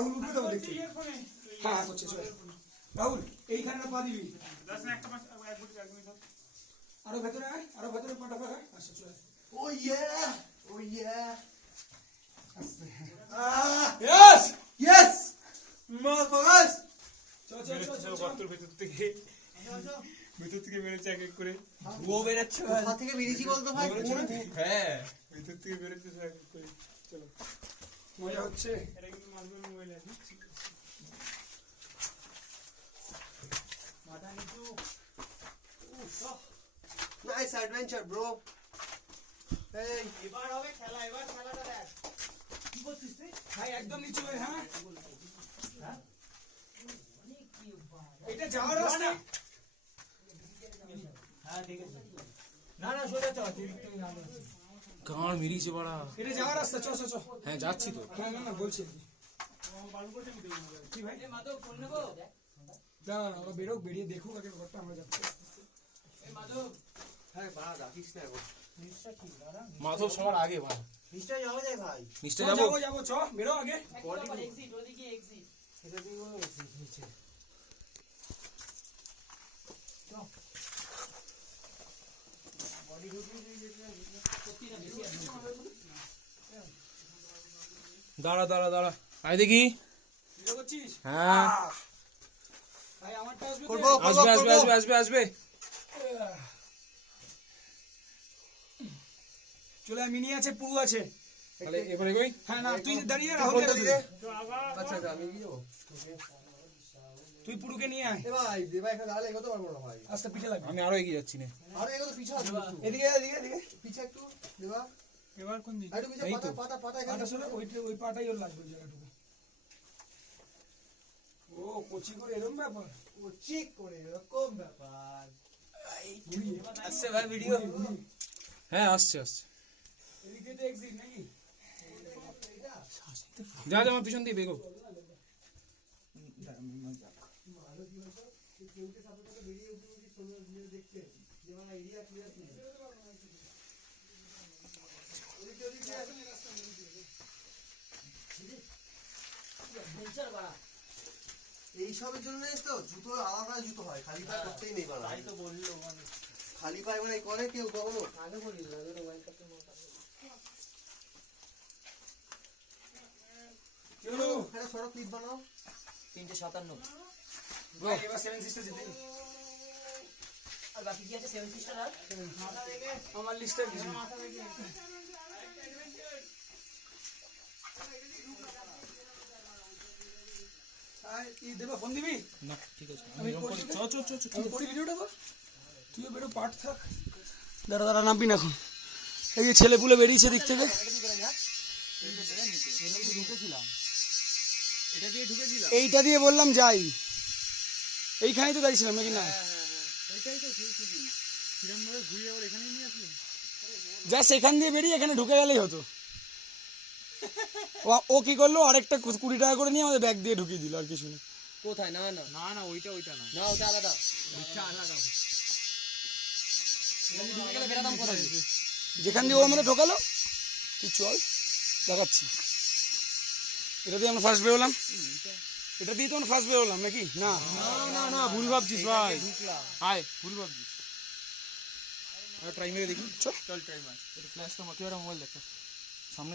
রাহুল উঠবে তো দেখছি। হ্যাঁ করছে চল রাহুল এইখানে পা দিবি আরো ভেতরে আয় আরো ভেতরে পাটা পাকা আচ্ছা চল ও ইয়ে यस ইয়েস মাদারফাকার্স চল চল চল চল গর্তের ভেতর থেকে মেরেছে এক এক করে। ও বেরাচ্ছে কোথা থেকে বেরিয়েছি বলতো ভাই হ্যাঁ ভেতর থেকে বেরোচ্ছে এক এক করে। চলো মজা হচ্ছে এটা কিন্তু মালগুলো মোবাইল আছে। মাথা নিচু নাইস অ্যাডভেঞ্চার ব্রো এই এবার হবে খেলা, এবার খেলাটা দেখ কি করছিস তুই? ভাই একদম নিচু হয়ে হ্যাঁ এটা যাওয়ার রাস্তা হ্যাঁ ঠিক আছে, না না সোজা চল, তুই নাম গাঁড় মিরিয়েছে বাড়া। এটা যাওয়ার রাস্তা চ চ চ হ্যাঁ যাচ্ছি তো। হ্যাঁ না না বলছি কি ভাই মাধব ফোন নেবো? না না ওরা বেরোক বেরিয়ে দেখুক আগে ব্যাপারটা আমরা যাচ্ছি এই মাধব হ্যাঁ বাড়া রাখিস না এখন নিশ্চয় কি দাঁড়া, মাধব সবার আগে ভাই। নিশ্চয় যাওয়া যায় ভাই। নিশ্চয় যাবো যাবো। যাবো চ বেরো আগে এক্সিট, ওদিকে এক্সিট, এটা দিয়ে বলো নিচে দাঁড়া দাঁড়া দাঁড়া আয় দেখি। ভিডিও করছিস হ্যাঁ ভাই আমারটা আসবে তো? করবো আসবে আসবে আসবে আসবে আসবে। চলে আয়, মিনি আছে পুরু আছে তাহলে এবারে কই? হ্যাঁ না তুই দাঁড়িয়ে রাহুল ফোনটা যাবে দিয়ে তুই। আচ্ছা আচ্ছা আমি গিয়ে তুই পুরুকে নিয়ে আয় এ ভাই দে ভাই এখানে দাঁড়ালে এগোতে পারবো না ভাই আস্তে পিঠে লাগবে আমি আরো এগিয়ে যাচ্ছি না। আরে এগোতে পিছু আছে একটু এদিকে এদিকে এদিকে পিছে একটু দেবা এবার কোন দিকে? একটু পিছে এই পাতা তো। পাতা পাতা এখানে পাটা সরে ওই পাটাই ওর লাগবে ওই জায়গাটুকু ও কচি করে এরকম ব্যাপার ও চেক করে এরকম ব্যাপার আসছে ভাই ভিডিও। হ্যাঁ আসছে আসছে। এদিকে তো এক্সিট নাকি যা যা আমার পিছন দিয়ে বেগো। এইসবের জন্য জানিস তো জুতো আলাদা জুতো হয় খালি পায়ে করতেই নেই বাড়া তাই তো বললো মানে খালি পায়ে মানে করে কেউ কখনো আগে বলিস না, ওটা ওয়ার্ল্ড কাপের মতো। চলো একটা সরো ক্লিপ বানাও 357 ভাই এবার সেভেন সিস্টার যেতে আর বাকি কি আছে? 7 সিস্টার আর আমার লিস্টে কিছু তুই দেবা ফোন দিবি না ঠিক আছে আমি আমি করছি চ চ চ চ। আমি করি ভিডিওটা কর তুইও বেরো পাঠ থাক দাঁড়া দাঁড়া নামবি না এখন এই যে ছেলে পুলে বেরিয়েছে দিক থেকে এটা দিয়ে ঢুকেছিলাম। এইটা দিয়ে বললাম যাই এইখানেই তো দাঁড়িয়েছিলাম নাকি না এটাই তো ঠিকই কিরম ভাবে ঘুরে আবার এখানে নিয়ে আসলে। যা সেখান দিয়ে বেরিয়ে এখানে ঢুকে গেলেই হতো ও কি করলো আরেকটা 20 টাকা করে নিয়ে আমাদের ব্যাগ দিয়ে ঢুকিয়ে দিল আর কিছু না কোথায়? না না না না ওইটা না। না, ওটা আলাদা। ঢুকে গেলে বেরাদাম কোথায়? যেখান দিয়ে ও আমরা ঢোকালো তুই চল দেখাচ্ছি এটা দিয়ে আমরা ফার্স্ট বেরোলাম এটা দিয়ে তো আমরা ফার্স্ট বেরোলাম নাকি না না না ভুল ভাবছিস ভাই। আয় ভুল ভাবছিস। ট্রাই মেরে দেখি। চল ট্রাই মার। এটা ফ্ল্যাশটা মারতে আর মোবাইল দেখা সামনে।